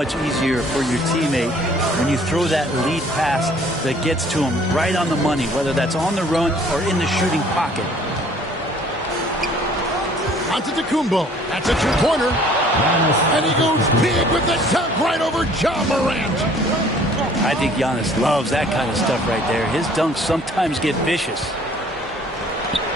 Much easier for your teammate when you throw that lead pass that gets to him right on the money, whether that's on the run or in the shooting pocket. Antetokounmpo, that's at your corner. And he goes big with the dunk right over Ja Morant. I think Giannis loves that kind of stuff right there. His dunks sometimes get vicious.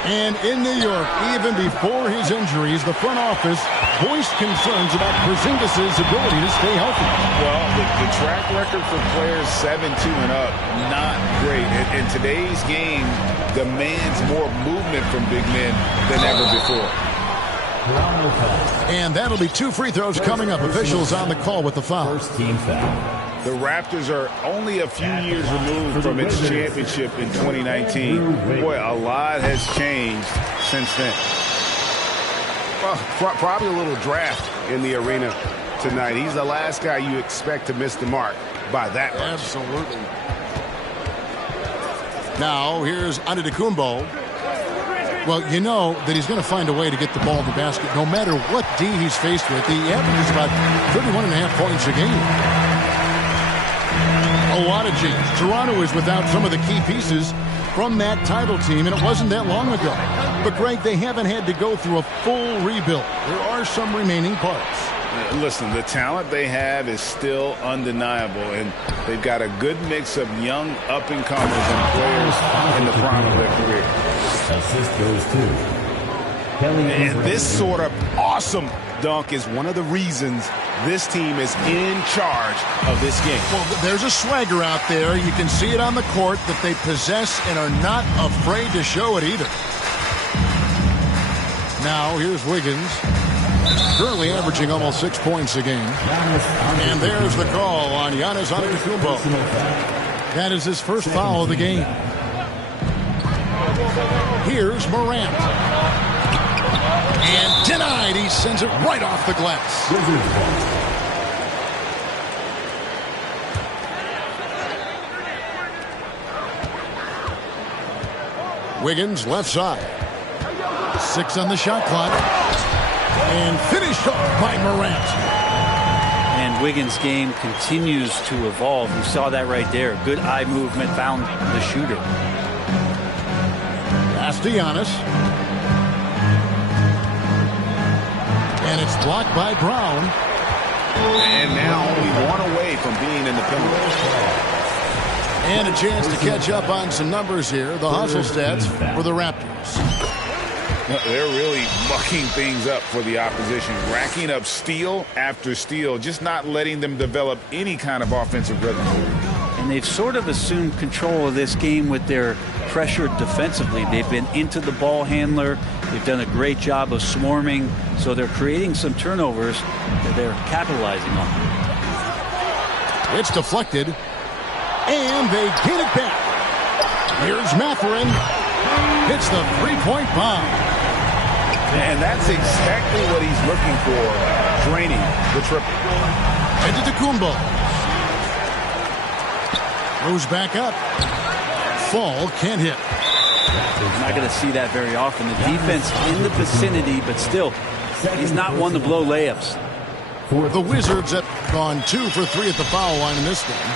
And in New York, even before his injuries, the front office voiced concerns about Porzingis' ability to stay healthy. Well, the track record for players 7-2 and up, not great. And today's game demands more movement from big men than ever before. And that'll be 2 free throws coming up. Officials on the call with the foul. First team foul. The Raptors are only a few years removed from its championship in 2019. Boy, a lot has changed since then. Well, probably a little draft in the arena tonight. He's the last guy you expect to miss the mark by that much. Absolutely. Now, here's Antetokounmpo. Well, you know that he's going to find a way to get the ball in the basket no matter what D he's faced with. He averages about 31.5 points a game. A lot of change. Toronto is without some of the key pieces from that title team, and it wasn't that long ago. But, Greg, they haven't had to go through a full rebuild. There are some remaining parts. Listen, the talent they have is still undeniable, and they've got a good mix of young up-and-comers and players in the prime of their career. Assist goes to Kelly. And this sort of awesome dunk is one of the reasons this team is in charge of this game. Well, there's a swagger out there. You can see it on the court that they possess and are not afraid to show it either. Now, here's Wiggins. Currently averaging almost 6 points a game. And there's the call on Giannis Antetokounmpo. That is his first foul of the game. Here's Morant. And denied. He sends it right off the glass. Wiggins left side. 6 on the shot clock. And finished off by Morant. And Wiggins' game continues to evolve. You saw that right there. Good eye movement, found the shooter. Pass to Giannis. And it's blocked by Brown. And now only one away from being in the penalty. And a chance to catch up on some numbers here. The hustle stats for the Raptors. They're really mucking things up for the opposition, racking up steal after steal, just not letting them develop any kind of offensive rhythm. And they've sort of assumed control of this game with their pressure defensively. They've been into the ball handler. They've done a great job of swarming, so they're creating some turnovers that they're capitalizing on. It's deflected, and they get it back. Here's Mathurin. Hits the three-point bomb. And that's exactly what he's looking for, draining the triple. Antetokounmpo. Goes back up. Fall can't hit. You're not going to see that very often. The defense in the vicinity, but still, he's not one to blow layups. The Wizards have gone 2 for 3 at the foul line in this game.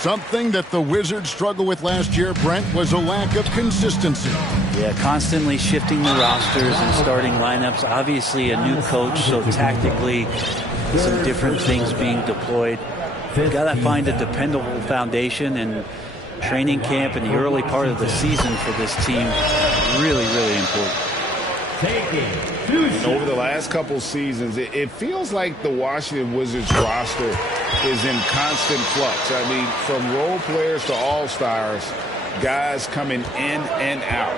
Something that the Wizards struggled with last year, Brent, was a lack of consistency. Yeah, constantly shifting the rosters and starting lineups. Obviously a new coach, so tactically some different things being deployed. You've got to find a dependable foundation, and training camp in the early part of the season for this team, really, really important. And over the last couple seasons, it feels like the Washington Wizards roster is in constant flux. I mean, from role players to all-stars, guys coming in and out.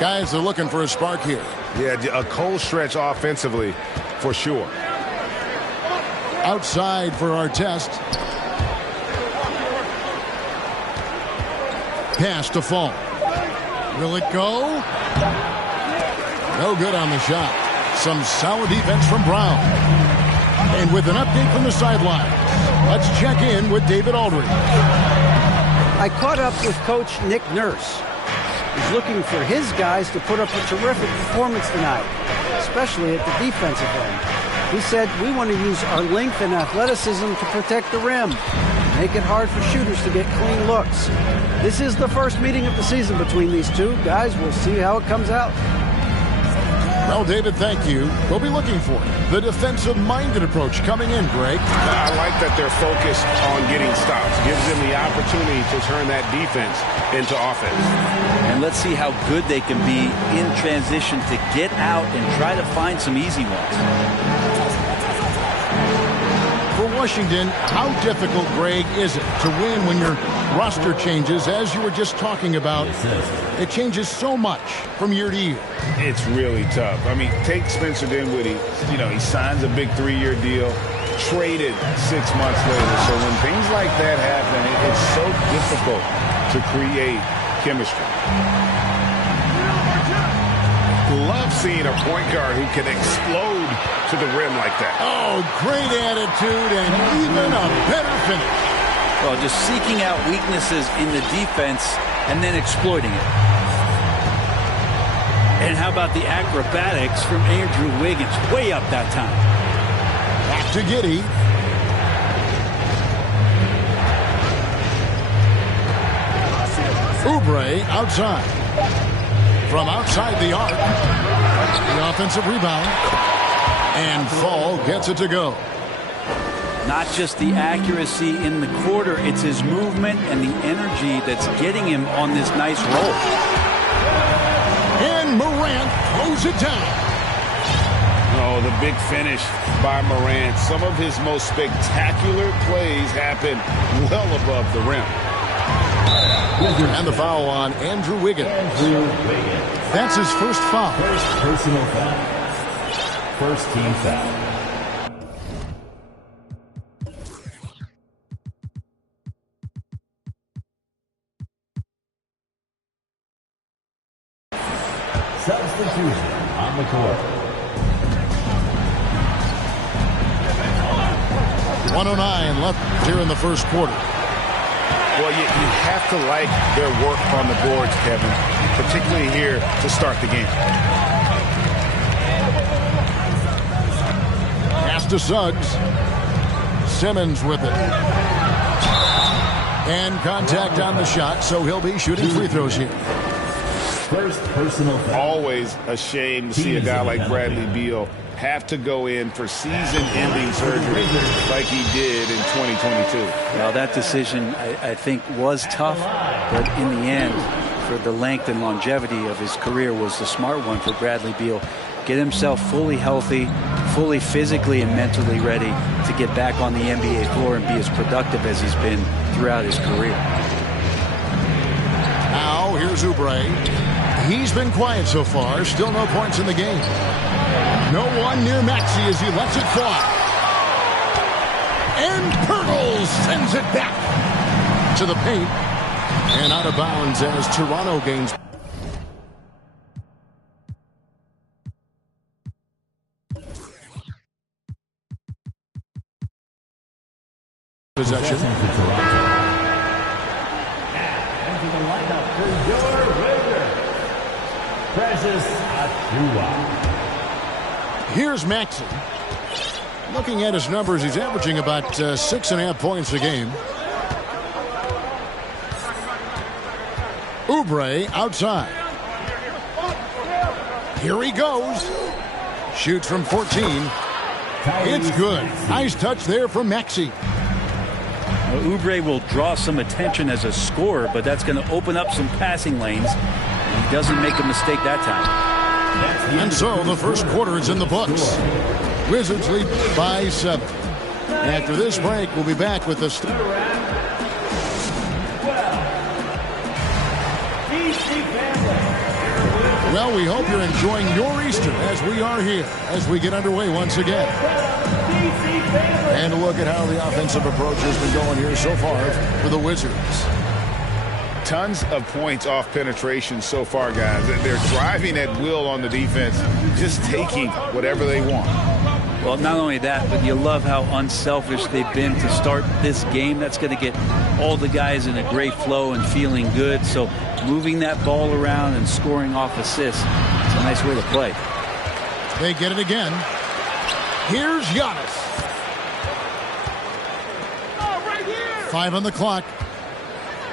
Guys are looking for a spark here. Yeah, a cold stretch offensively, for sure. Outside for our test. Pass to Fall. Will it go? No good on the shot. Some solid defense from Brown. And with an update from the sideline, let's check in with David Aldridge. I caught up with Coach Nick Nurse. He's looking for his guys to put up a terrific performance tonight. especially at the defensive end. He said, we want to use our length and athleticism to protect the rim, make it hard for shooters to get clean looks. This is the first meeting of the season between these two. Guys, we'll see how it comes out. Well, David, thank you. We'll be looking for the defensive-minded approach coming in, Greg. I like that they're focused on getting stops. Gives them the opportunity to turn that defense into offense. And let's see how good they can be in transition to get out and try to find some easy ones. For Washington, how difficult, Greg, is it to win when your roster changes, as you were just talking about? It changes so much from year to year. It's really tough. I mean, take Spencer Dinwiddie. You know, he signs a big 3-year deal, traded 6 months later. So when things like that happen, it's so difficult to create chemistry. Love seeing a point guard who can explode to the rim like that. Oh, great attitude and even a better finish. Well, just seeking out weaknesses in the defense and then exploiting it. And how about the acrobatics from Andrew Wiggins? Way up that time. Back to Giddey. Oubre outside. From outside the arc. The offensive rebound. And Fall gets it to go. Not just the accuracy in the quarter, it's his movement and the energy that's getting him on this nice roll. And Morant throws it down. Oh, the big finish by Morant. Some of his most spectacular plays happen well above the rim. And the foul on Andrew Wiggins. That's his first foul. First personal foul. First team foul. Substitution on the court. 1:09 left here in the first quarter. Well, you have to like their work on the boards, Kevin, particularly here to start the game. Pass to Suggs. Simmons with it. And contact on the shot, so he'll be shooting free throws here. First personal foul. Always a shame to see a guy like Bradley Beal have to go in for season-ending surgery like he did in 2022. Well, that decision, I think, was tough, but in the end, for the length and longevity of his career, was the smart one for Bradley Beal. Get himself fully healthy, fully physically and mentally ready to get back on the NBA floor and be as productive as he's been throughout his career. Now, here's Oubre. He's been quiet so far. Still no points in the game. No one near Maxey as he lets it fly. And Pirtle sends it back to the paint. And out of bounds as Toronto gains. Possession. To Toronto. And to the lineup for your Wizards, Precious Achiuwa. Here's Maxey. Looking at his numbers, he's averaging about 6.5 points a game. Oubre outside. Here he goes. Shoots from 14. It's good. Nice touch there from Maxey. Well, Oubre will draw some attention as a scorer, but that's going to open up some passing lanes. He doesn't make a mistake that time. And so the first quarter is in the books. Wizards lead by 7. After this break, we'll be back with the Well, we hope you're enjoying your Easter as we are here, as we get underway once again. And a look at how the offensive approach has been going here so far for the Wizards. Tons of points off penetration so far, guys. They're driving at will on the defense, just taking whatever they want. Well, not only that, but you love how unselfish they've been to start this game. That's going to get all the guys in a great flow and feeling good. So moving that ball around and scoring off assists, it's a nice way to play. They get it again. Here's Giannis. 5 on the clock.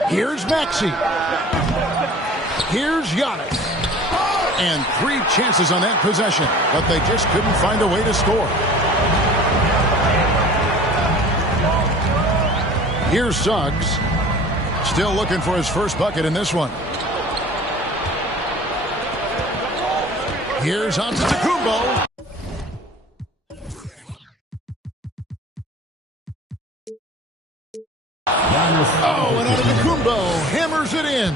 Here's Maxey. Here's Giannis. And 3 chances on that possession, but they just couldn't find a way to score. Here's Suggs. Still looking for his first bucket in this one. Here's Antetokounmpo. Oh, and Antetokounmpo hammers it in.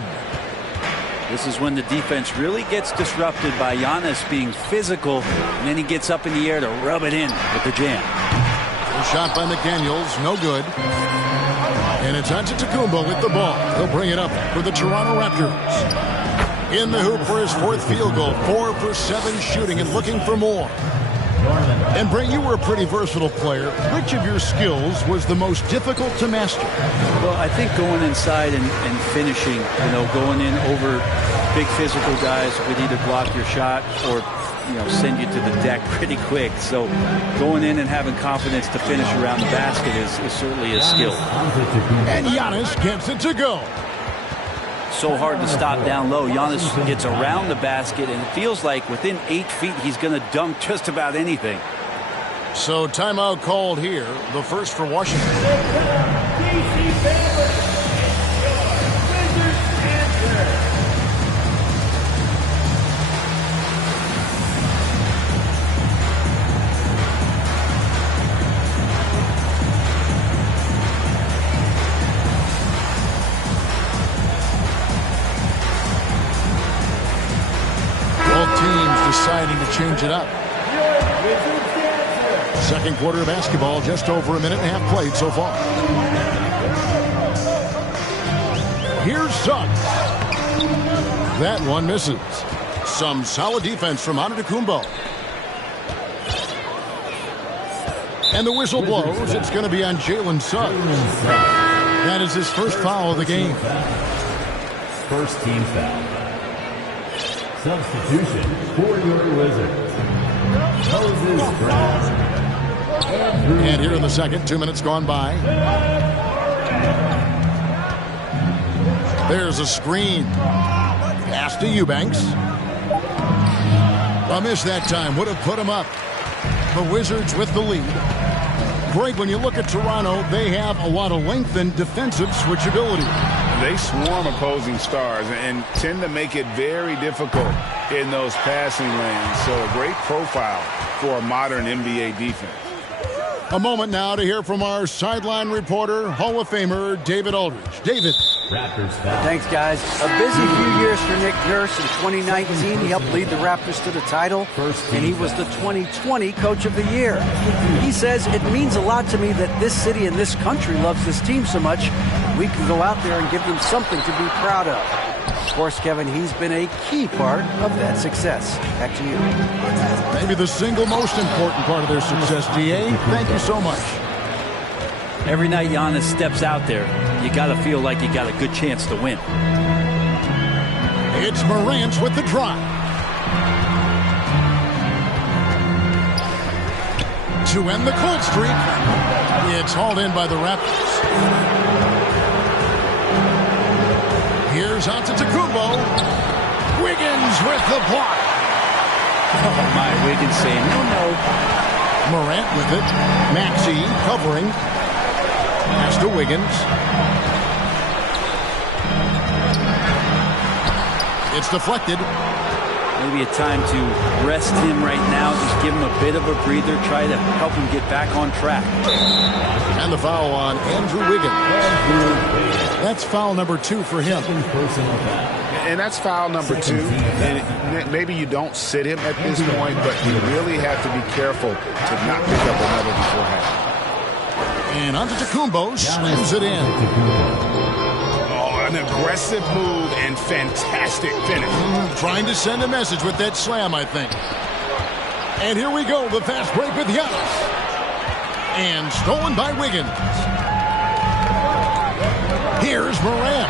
This is when the defense really gets disrupted by Giannis being physical, and then he gets up in the air to rub it in with the jam. A shot by McDaniels, no good. And it's Antetokounmpo with the ball. He'll bring it up for the Toronto Raptors. In the hoop for his 4th field goal. 4 for 7 shooting and looking for more. And Brent, you were a pretty versatile player. Which of your skills was the most difficult to master? Well, I think going inside and finishing, going in over big physical guys would either block your shot or, send you to the deck pretty quick. So going in and having confidence to finish around the basket is certainly a skill. And Giannis gets it to go. So hard to stop down low. Giannis gets around the basket, and it feels like within 8 feet he's going to dunk just about anything. So timeout called here, the first for Washington. Deciding to change it up. Second quarter of basketball, just over a minute and a half played so far. Here's Suggs. That one misses. Some solid defense from Antetokounmpo. And the whistle blows. It's going to be on Jalen Suggs. That is his first foul of the game. First team foul. Substitution for your Wizards. Moses Brown. And here in the second, 2 minutes gone by. There's a screen. Pass to Eubanks. A miss that time. Would have put him up. The Wizards with the lead. Greg, when you look at Toronto, they have a lot of length and defensive switchability. They swarm opposing stars and tend to make it very difficult in those passing lanes. So a great profile for a modern NBA defense. A moment now to hear from our sideline reporter, Hall of Famer David Aldridge. David. Raptors foul. Thanks, guys. A busy few years for Nick Nurse. In 2019, he helped lead the Raptors to the title, and he was the 2020 Coach of the Year. He says, it means a lot to me that this city and this country loves this team so much. We can go out there and give them something to be proud of. Of course, Kevin, he's been a key part of that success. Back to you. Maybe the single most important part of their success, D.A. Thank you so much. Every night Giannis steps out there, you got to feel like you got a good chance to win. It's Morant with the drive. To end the cold streak, it's hauled in by the Raptors. Here's Antetokounmpo. Wiggins with the block. Oh my, Wiggins saying no. Morant with it. Maxey covering. Pass to Wiggins. It's deflected. Maybe a time to rest him right now. Just give him a bit of a breather. Try to help him get back on track. And the foul on Andrew Wiggins. That's foul number 2 for him. And that's foul number 2. And maybe you don't sit him at this point, but you really have to be careful to not pick up another beforehand. And Antetokounmpo slams it in. Oh, an aggressive move and fantastic finish. Trying to send a message with that slam, I think. And here we go, the fast break with Giannis. And stolen by Wiggins. Here's Morant.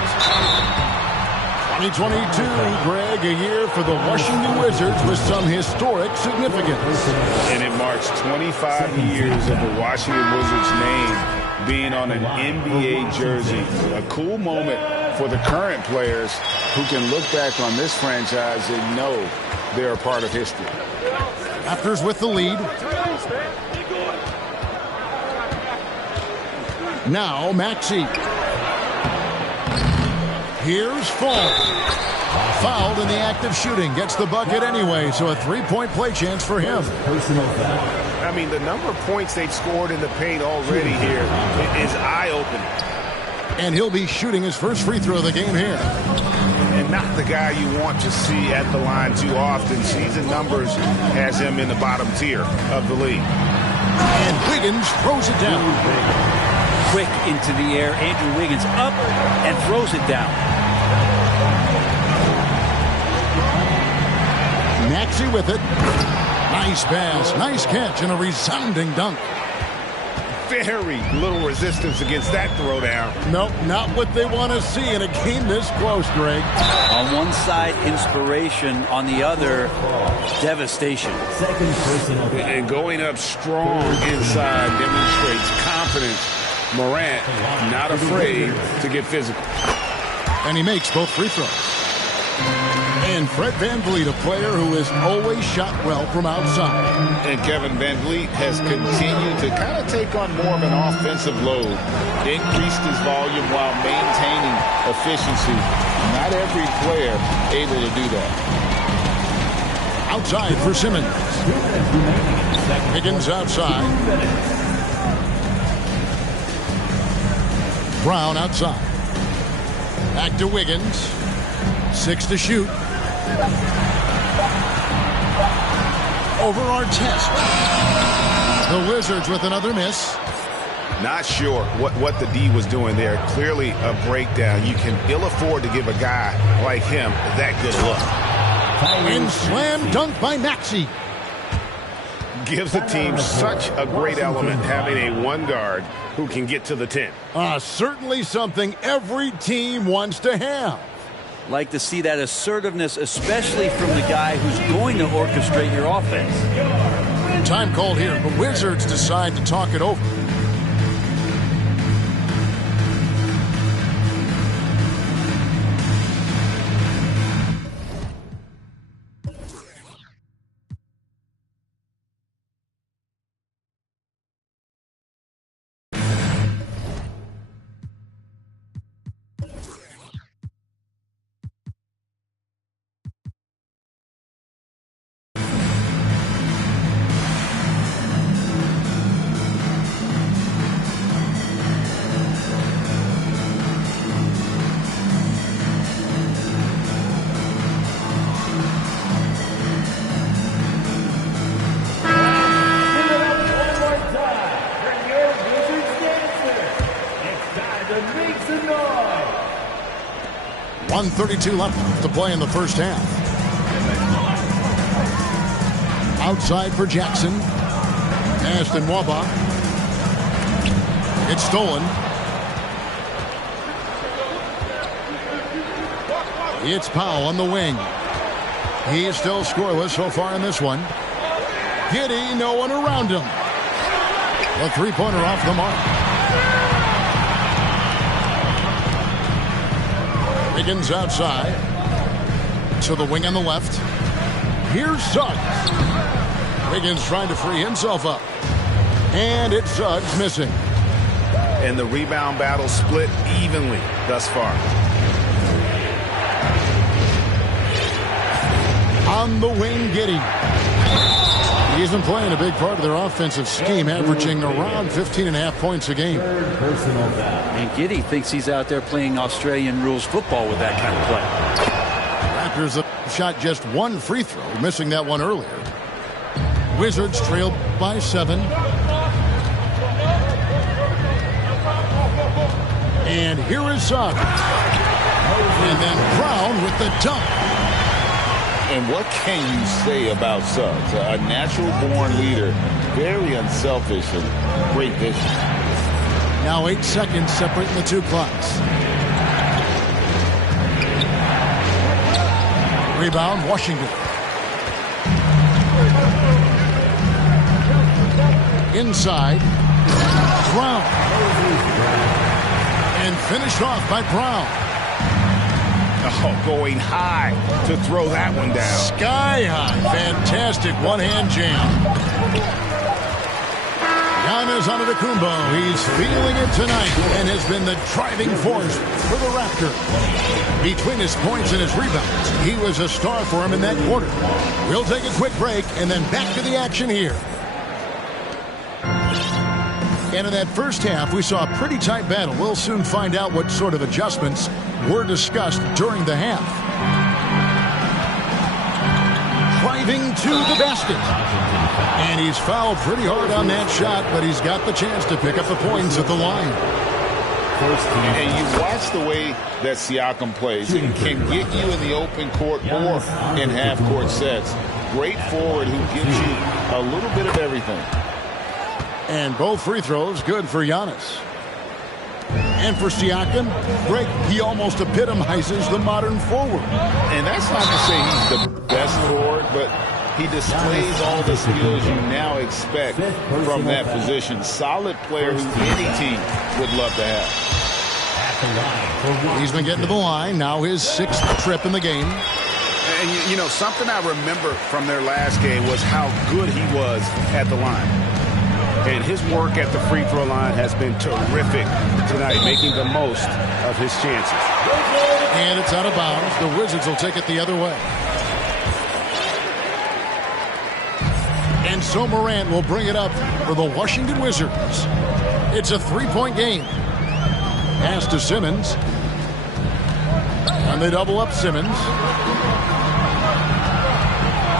2022, Greg, a year for the Washington Wizards with some historic significance. And it marks 25 years of the Washington Wizards name being on an NBA jersey. A cool moment for the current players who can look back on this franchise and know they're a part of history. Raptors with the lead. Now Maxey. Here's Fall. Fouled in the act of shooting. Gets the bucket anyway, so a three-point play chance for him. I mean, the number of points they've scored in the paint already here is eye-opening. And he'll be shooting his first free throw of the game here. And not the guy you want to see at the line too often. Season numbers has him in the bottom tier of the league. And Wiggins throws it down. Quick into the air. Andrew Wiggins up and throws it down. Maxey with it. Nice pass, nice catch, and a resounding dunk. Very little resistance against that throwdown. Nope, not what they want to see in a game this close, Greg. On one side, inspiration. On the other, devastation. And going up strong inside demonstrates confidence. Morant not afraid to get physical. And he makes both free throws. And Fred VanVleet, a player who has always shot well from outside. And Kevin VanVleet has continued to kind of take on more of an offensive load. Increased his volume while maintaining efficiency. Not every player able to do that. Outside for Simmons. Higgins outside. Brown outside. Back to Wiggins. 6 to shoot. Over Artest. The Wizards with another miss. Not sure what the D was doing there. Clearly a breakdown. You can ill afford to give a guy like him that good look. And slam dunk by Maxey. Gives the team such a great element having a one guard who can get to the 10. Certainly something every team wants to have. Like to see that assertiveness, especially from the guy who's going to orchestrate your offense. Time called here, but Wizards decide to talk it over. .132 left to play in the first half. Outside for Jackson. Aston Wabach. It's stolen. It's Powell on the wing. He is still scoreless so far in this one. Giddey, no one around him. A three-pointer off the mark. Higgins outside to the wing on the left. Here's Suggs. Higgins trying to free himself up. And it's Suggs missing. And the rebound battle split evenly thus far. On the wing, Giddey. He's been playing a big part of their offensive scheme, averaging around 15.5 points a game. And Giddey thinks he's out there playing Australian rules football with that kind of play. Raptors have shot just one free throw, missing that one earlier. Wizards trailed by 7. And here is Suggs. And then Brown with the dunk. And what can you say about Suggs? A natural-born leader, very unselfish and great vision. Now 8 seconds separating the two clocks. Rebound, Washington. Inside. Brown. And finished off by Brown. Oh, going high to throw that one down. Sky high. Fantastic one-hand jam. Giannis Antetokounmpo, he's feeling it tonight and has been the driving force for the Raptors. Between his points and his rebounds, he was a star for him in that quarter. We'll take a quick break and then back to the action here. And in that first half, we saw a pretty tight battle. We'll soon find out what sort of adjustments were discussed during the half. Driving to the basket. And he's fouled pretty hard on that shot, but he's got the chance to pick up the points at the line. And you watch the way that Siakam plays. It can get you in the open court or in half-court sets. Great forward who gives you a little bit of everything. And both free throws good for Giannis. And for Siakam, Greg, he almost epitomizes the modern forward. And that's not to say he's the best forward, but he displays all the skills you now expect from that position. Solid player who any team would love to have. He's been getting to the line. Now his 6th trip in the game. And, you know, something I remember from their last game was how good he was at the line. And his work at the free throw line has been terrific tonight, making the most of his chances. And it's out of bounds. The Wizards will take it the other way. And so Morant will bring it up for the Washington Wizards. It's a 3-point game. Pass to Simmons. And they double up Simmons.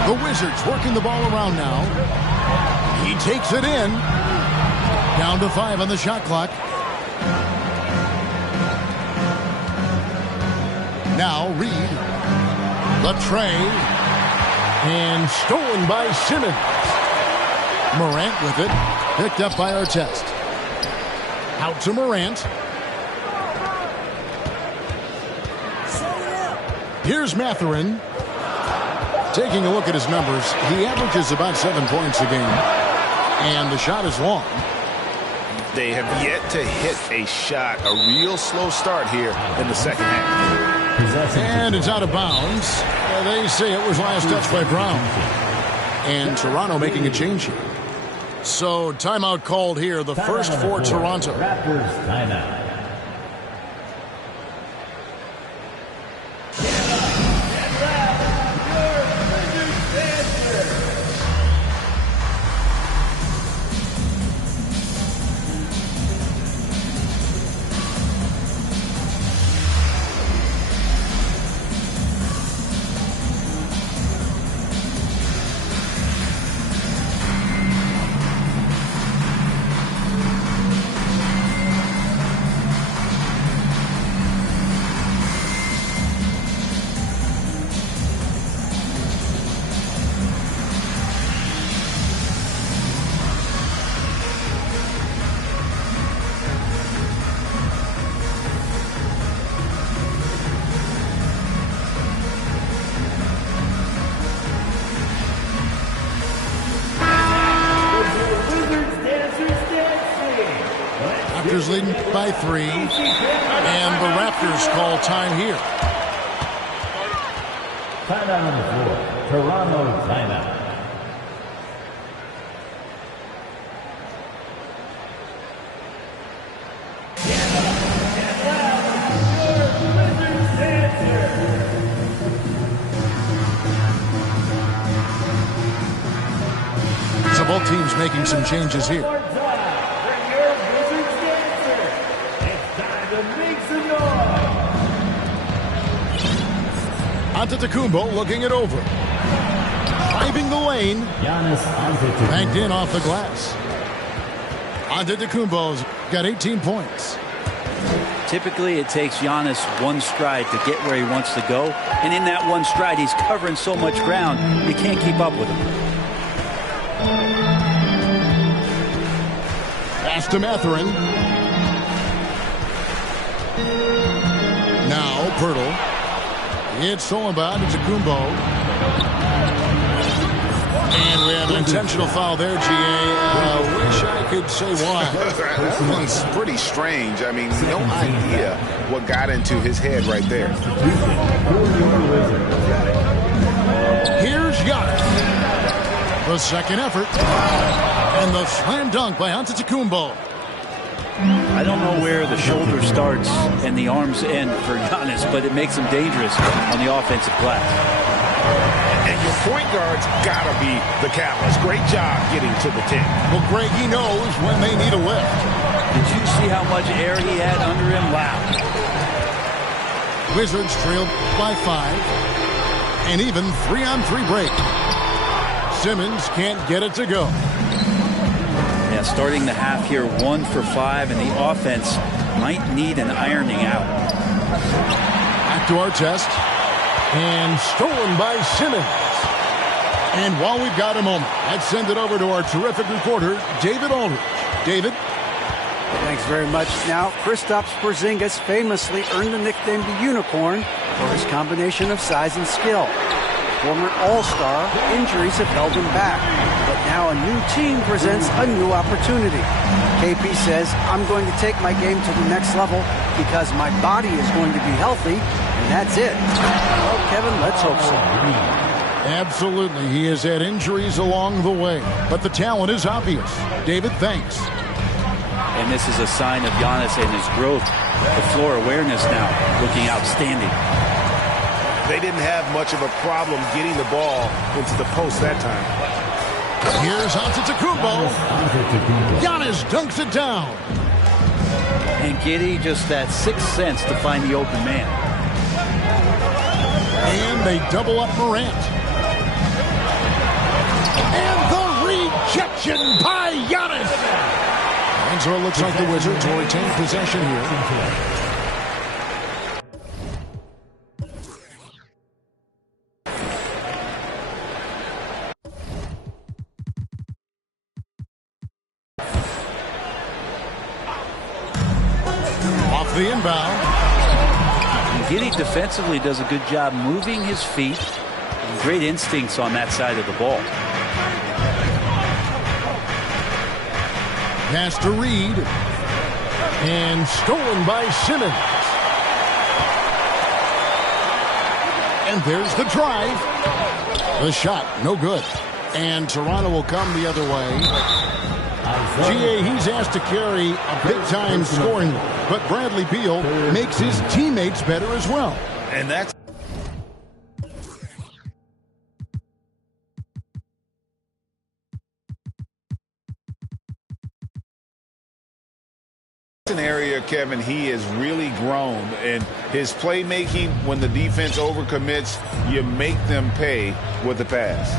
The Wizards working the ball around now. He takes it in. Down to 5 on the shot clock. Now Reed. The tray. And stolen by Simmons. Morant with it. Picked up by Artest. Out to Morant. Here's Mathurin. Taking a look at his numbers, he averages about 7 points a game. And the shot is long. They have yet to hit a shot. A real slow start here in the second half. And it's out of bounds. They say it was last touched by Brown. And Toronto making a change here. So timeout called here. The first for Toronto. Raptors timeout. Leading by 3, and the Raptors call time here. Timeout on the floor. Toronto timeout. So both teams making some changes here. Antetokounmpo looking it over. Driving the lane. Banked in off the glass. Antetokounmpo's got 18 points. Typically, it takes Giannis one stride to get where he wants to go. And in that one stride, he's covering so much ground, you can't keep up with him. Pass to Mathurin. Now, Pirtle. It's stolen by Antetokounmpo. And we have an intentional foul there, GA. Wish I could say why. That one's pretty strange. I mean, no idea what got into his head right there. Here's Giannis. The second effort. And the slam dunk by Antetokounmpo. I don't know where the shoulder starts and the arms end for Giannis, but it makes him dangerous on the offensive glass. And your point guard's got to be the catalyst. Great job getting to the 10. Well, Greg, he knows when they need a lift. Did you see how much air he had under him? Wow. Wizards trailed by 5. And even 3-on-3 break. Simmons can't get it to go. Yeah, starting the half here, 1 for 5, and the offense might need an ironing out. Back to our test. And stolen by Simmons. And while we've got a moment, let's send it over to our terrific reporter, David Aldridge. David? Thanks very much. Now, Kristaps Porzingis famously earned the nickname the Unicorn for his combination of size and skill. Former All-Star, injuries have held him back. But now a new team presents a new opportunity. KP says, I'm going to take my game to the next level because my body is going to be healthy, and that's it. Well, Kevin, let's hope so. Absolutely. He has had injuries along the way, but the talent is obvious. David, thanks. And this is a sign of Giannis and his growth. The floor awareness now looking outstanding. They didn't have much of a problem getting the ball into the post that time. Here's Antetokounmpo. Giannis dunks it down. And Giddey just that sixth sense to find the open man. And they double up Morant. And the rejection by Giannis. And so it looks like the Wizards will retain possession here. The inbound. Giddey defensively does a good job moving his feet. Great instincts on that side of the ball. Pass to Reed. And stolen by Simmons. And there's the drive. The shot, no good. And Toronto will come the other way. GA, he's asked to carry a big-time scoring role, but Bradley Beal makes his teammates better as well. And that's an area, Kevin, he has really grown. And his playmaking, when the defense overcommits, you make them pay with the pass.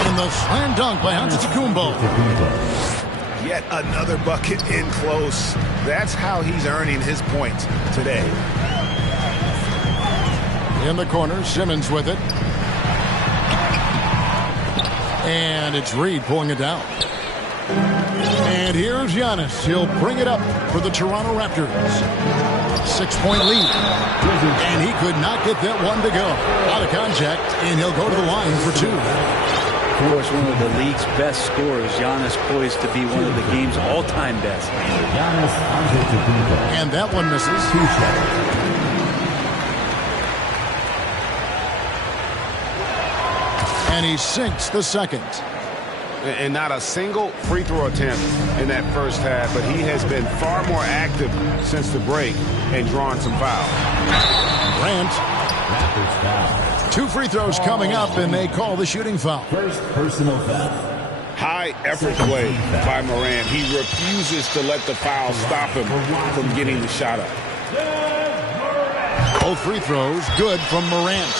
And the slam dunk by Antetokounmpo. Yet another bucket in close. That's how he's earning his points today. In the corner, Simmons with it. And it's Reed pulling it down. And here's Giannis. He'll bring it up for the Toronto Raptors. 6-point lead. And he could not get that one to go. Out of contact, and he'll go to the line for 2. Of course, one of the league's best scorers. Giannis poised to be one of the game's all-time best. And that one misses. And he sinks the second. And not a single free throw attempt in that first half, but he has been far more active since the break and drawn some fouls. Grant. 2 free throws coming up, and they call the shooting foul. First personal foul. High effort play by Morant. He refuses to let the foul stop him from getting the shot up. Both free throws good from Morant.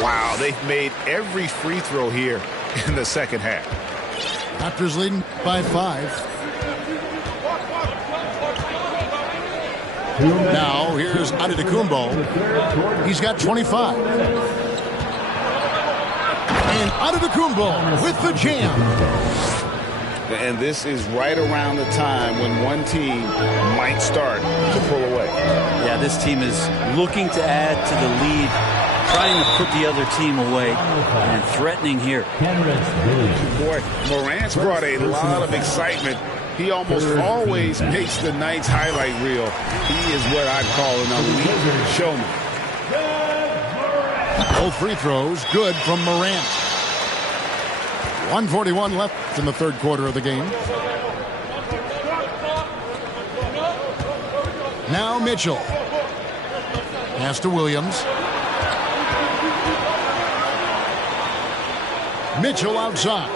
Wow, they've made every free throw here in the second half. Raptors leading by 5. Now, here's Antetokounmpo. He's got 25. And Antetokounmpo with the jam. And this is right around the time when one team might start to pull away. Yeah, this team is looking to add to the lead, trying to put the other team away, and threatening here. Boy, Morant's brought a lot of excitement. He almost always makes the night's highlight reel. He is what I'd call an elite showman. Both free throws good from Morant. 1:41 left in the third quarter of the game. Now Mitchell. Pass to Williams. Mitchell outside.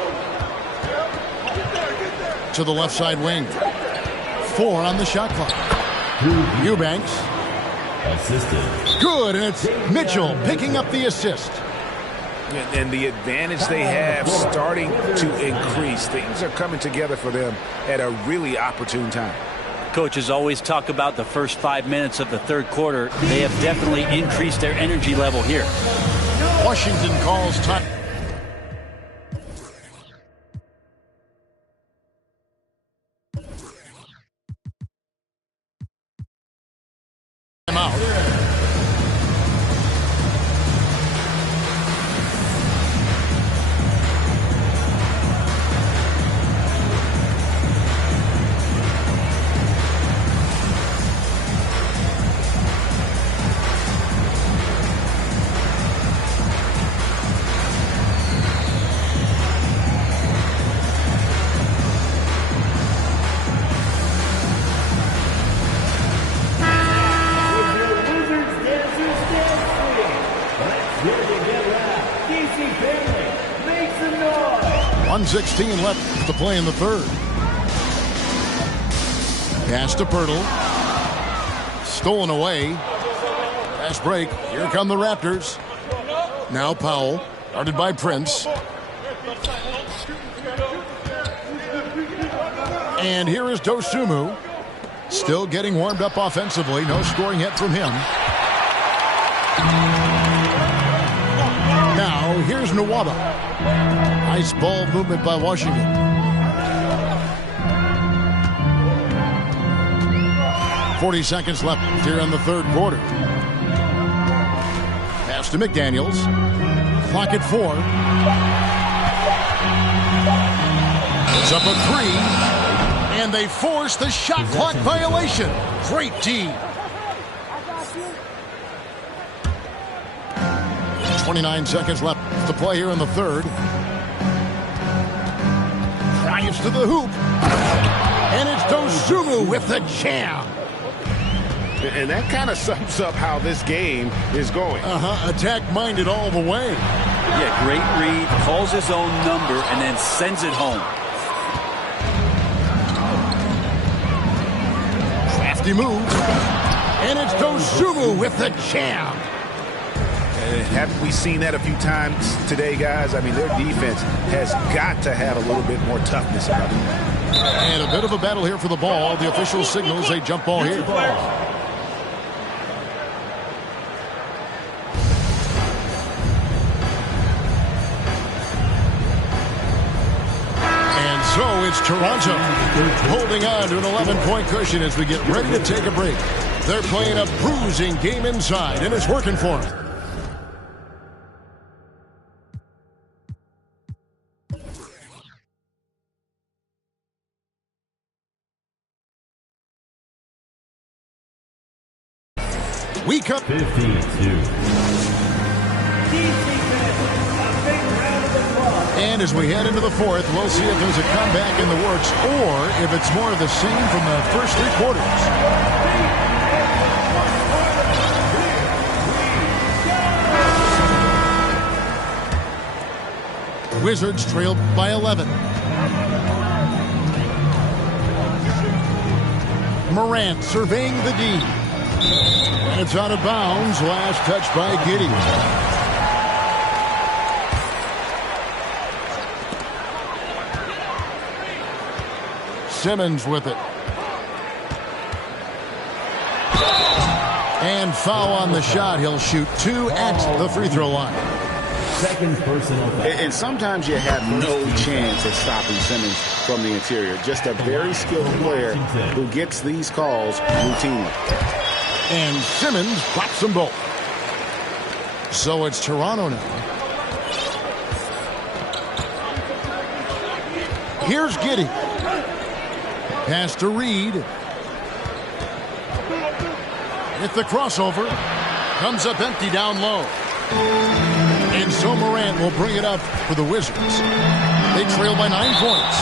To the left side wing. 4 on the shot clock. Eubanks. Assisted. Good, and it's Mitchell picking up the assist. And the advantage they have starting to increase. Things are coming together for them at a really opportune time. Coaches always talk about the first 5 minutes of the third quarter. They have definitely increased their energy level here. Washington calls time. Out. Make some noise! 1:16 left to play in the third. Pass to Pirtle. Stolen away. Fast break. Here come the Raptors. Now Powell. Guarded by Prince. And here is Dosunmu. Still getting warmed up offensively. No scoring yet from him. Now here's Nwaba. Nice ball movement by Washington. .40 seconds left here in the third quarter. Pass to McDaniels. Clock at 4. It's up a 3. And they force the shot clock violation. Great D. 29 seconds left to play here in the third. Drives to the hoop. And it's Dosunmu with the jam. And that kind of sums up how this game is going. Attack-minded all the way. Yeah, great read. Calls his own number and then sends it home. Crafty move. And it's Dosunmu with the jam. Haven't we seen that a few times today, guys? I mean, their defense has got to have a little bit more toughness about it. And a bit of a battle here for the ball. The official signals a jump ball here. And so it's Toronto holding on to an 11-point cushion as we get ready to take a break. They're playing a bruising game inside, and it's working for them. We come 52. And as we head into the fourth, we'll see if there's a comeback in the works or if it's more of the same from the first 3 quarters. Wizards trailed by 11. Morant surveying the D. And it's out of bounds. Last touch by Giddey. Simmons with it. And foul on the shot. He'll shoot 2 at the free throw line. Second personal foul. And sometimes you have no chance at stopping Simmons from the interior. Just a very skilled player who gets these calls routinely. And Simmons drops them both. So it's Toronto now. Here's Giddey. Pass to Reed. With the crossover. Comes up empty down low. And so Morant will bring it up for the Wizards. They trail by 9 points.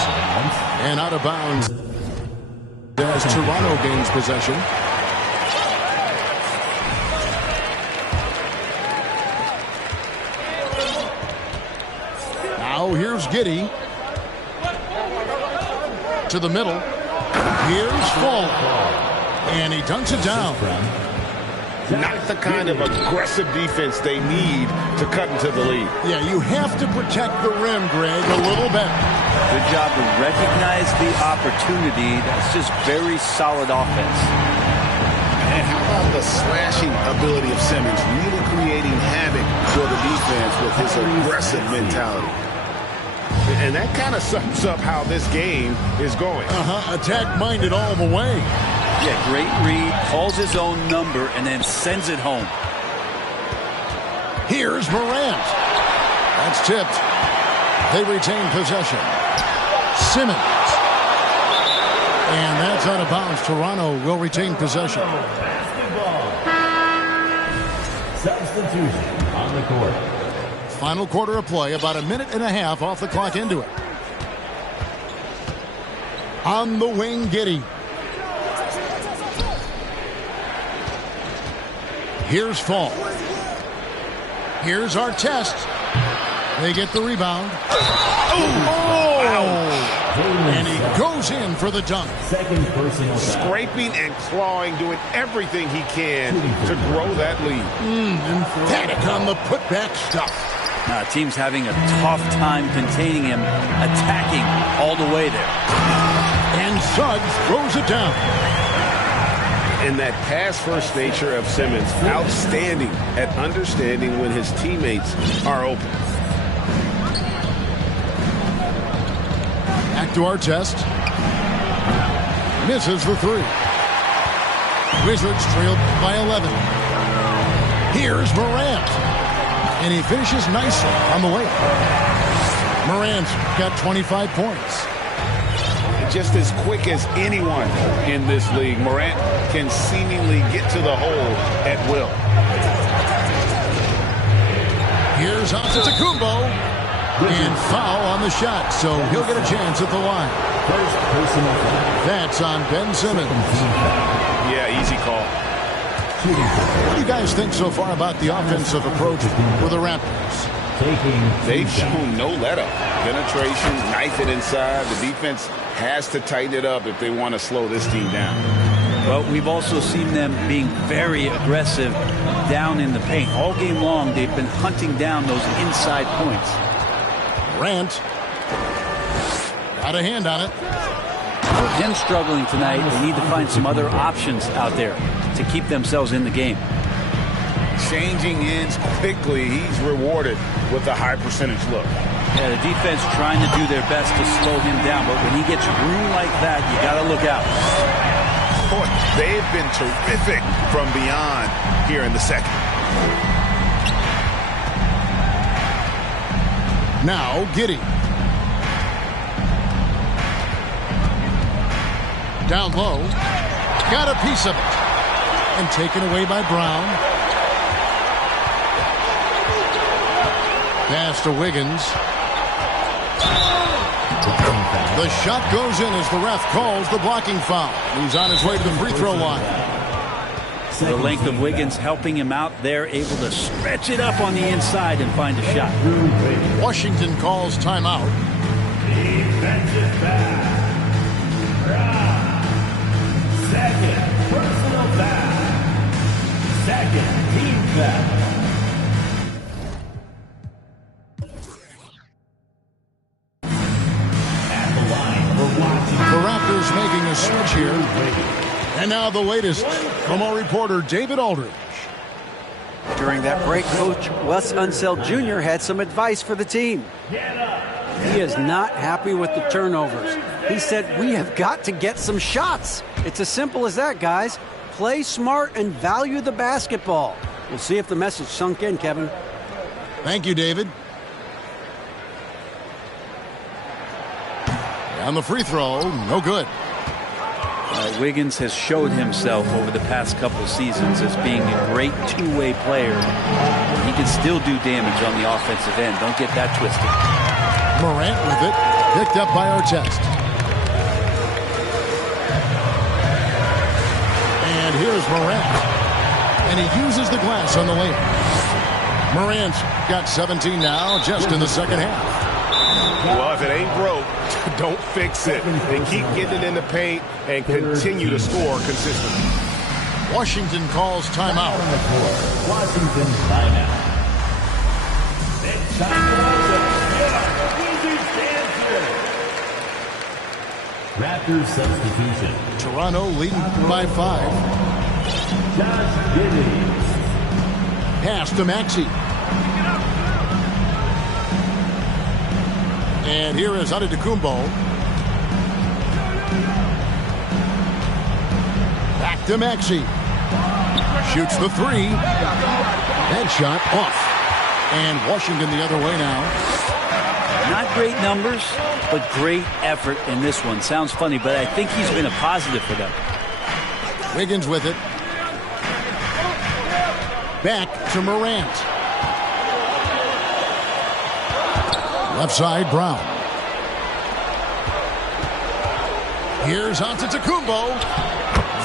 And out of bounds as Toronto gains possession. Now here's Giddey. To the middle. Here's Fall. And he dunks it down. Not the kind of aggressive defense they need to cut into the lead. Yeah, you have to protect the rim, Greg, a little better. Good job to recognize the opportunity. That's just very solid offense. And how about the slashing ability of Simmons, really creating havoc for the defense with his aggressive mentality. And that kind of sums up how this game is going. Attack-minded all the way. Yeah, great read, calls his own number, and then sends it home. Here's Morant. That's tipped. They retain possession. Simmons. And that's out of bounds. Toronto will retain possession. Substitution on the court. Final quarter of play, about a minute and a half off the clock into it. On the wing, Giddey. Here's Fall. Here's Artest. They get the rebound. And he goes in for the dunk. Second personal foul. Scraping and clawing, doing everything he can to grow that lead. Emphatic on the putback stuff. Team's having a tough time containing him, attacking all the way there. And Suggs throws it down. And that pass-first nature of Simmons, outstanding at understanding when his teammates are open. Back to Artest. Misses the three. Wizards trailed by 11. Here's Morant. And he finishes nicely on the layup. Morant's got 25 points. Just as quick as anyone in this league, Morant can seemingly get to the hole at will. Here's Antetokounmpo. And foul on the shot, so he'll get a chance at the line. First personal foul. That's on Ben Simmons. Yeah, easy call. What do you guys think so far about the offensive approach for the Raptors? They've shown no let-up. Penetration, knife it inside. The defense has to tighten it up if they want to slow this team down. Well, we've also seen them being very aggressive down in the paint. All game long, they've been hunting down those inside points. Grant got a hand on it. With him struggling tonight, they need to find some other options out there to keep themselves in the game. Changing ends quickly. He's rewarded with a high percentage look. Yeah, the defense trying to do their best to slow him down, but when he gets room like that, you got to look out. Boy, they've been terrific from beyond here in the second. Now Giddey. Down low. Got a piece of it. And taken away by Brown. Pass to Wiggins. The shot goes in as the ref calls the blocking foul. He's on his way to the free throw line. The length of Wiggins helping him out there, able to stretch it up on the inside and find a shot. Washington calls timeout. Defensive foul. Second personal foul. Second team foul. At the line for watching. The Raptors making a switch here. And now the latest from our reporter David Aldridge. During that break, Coach Wes Unseld Jr. had some advice for the team. He is not happy with the turnovers. He said, we have got to get some shots. It's as simple as that, guys. Play smart and value the basketball. We'll see if the message sunk in, Kevin. Thank you, David. On the free throw, no good. Wiggins has showed himself over the past couple seasons as being a great two-way player. He can still do damage on the offensive end. Don't get that twisted. Morant with it, picked up by Artest. And here's Morant. And he uses the glass on the layup. Morant's got 17 now, just in the second half. Well, if it ain't broke, don't fix it. And keep getting it in the paint and continue to score consistently. Washington calls timeout. Washington timeout. Next Raptors substitution. Toronto leading by 5. Josh Giddey. Pass to Maxey. And here is Antetokounmpo. Back to Maxey. Shoots the 3. Headshot off. And Washington the other way now. Not great numbers, but great effort in this one. Sounds funny, but I think he's been a positive for them. Wiggins with it. Back to Morant. Left side, Brown. Here's Antetokounmpo.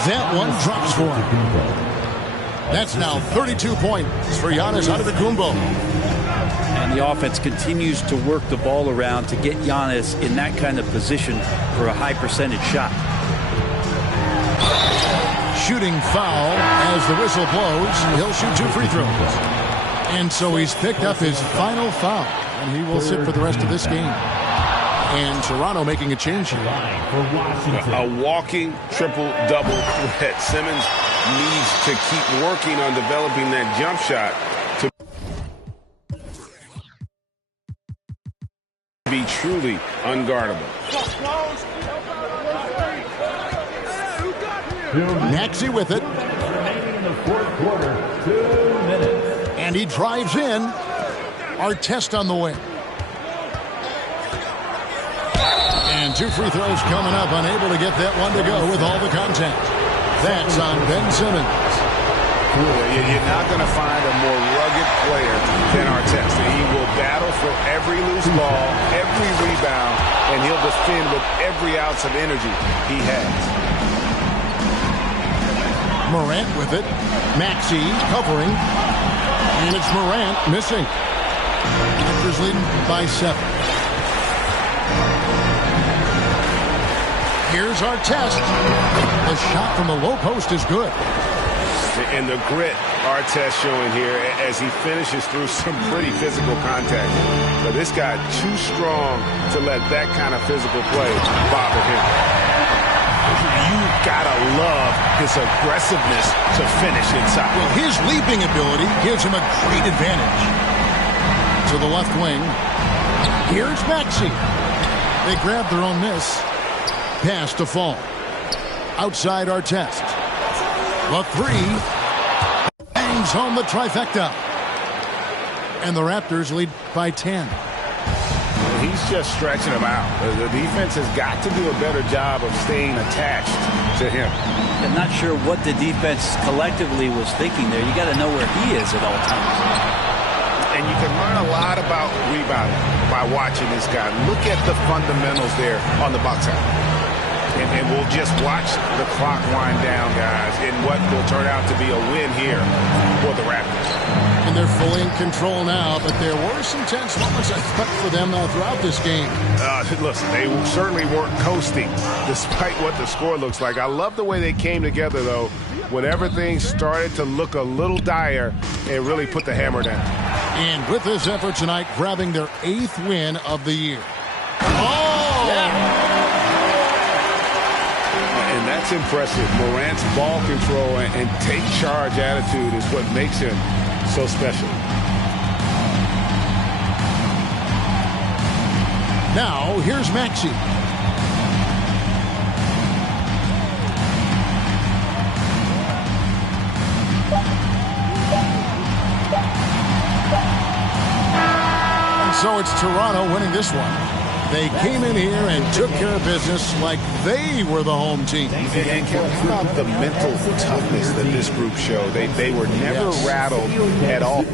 That one drops for him. That's now 32 points for Giannis Antetokounmpo. And the offense continues to work the ball around to get Giannis in that kind of position for a high percentage shot. Shooting foul as the whistle blows. He'll shoot 2 free throws. And so he's picked up his final foul. And he will sit for the rest of this game. And Toronto making a change here. A walking triple-double threat. Simmons needs to keep working on developing that jump shot to be truly unguardable. Maxey with it. Remaining in the fourth quarter, 2 minutes. And he drives in. Artest on the wing. And 2 free throws coming up. Unable to get that one to go with all the contact. That's on Ben Simmons. You're not going to find a more rugged player than Artest. He will battle for every loose ball, every rebound, and he'll defend with every ounce of energy he has. Morant with it. Maxey covering. And it's Morant missing. Raptors leading by 7. Here's Artest. The shot from the low post is good. And the grit Artest showing here as he finishes through some pretty physical contact. But this guy too strong to let that kind of physical play bother him. You gotta love his aggressiveness to finish inside. Well, his leaping ability gives him a great advantage. To the left wing. Here's Maxey. They grab their own miss. Pass to Fall. Outside Artest. The 3. Bangs home the trifecta. And the Raptors lead by 10. He's just stretching him out. The defense has got to do a better job of staying attached to him. I'm not sure what the defense collectively was thinking there. You got to know where he is at all times. And you can learn a lot about rebounding by watching this guy. Look at the fundamentals there on the Bucks side. And we'll just watch the clock wind down, guys, in what will turn out to be a win here for the Raptors. And they're fully in control now, but there were some tense moments, I thought, for them throughout this game. Listen, they certainly weren't coasting, despite what the score looks like. I love the way they came together, though, when everything started to look a little dire and really put the hammer down. And with this effort tonight, grabbing their 8th win of the year. Oh! Yeah. And that's impressive. Morant's ball control and take charge attitude is what makes him so special. Now, here's Maxey. And so it's Toronto winning this one. They came in here and took care of business like they were the home team. And Kevin, how about the mental toughness that this group showed? They were never rattled at all.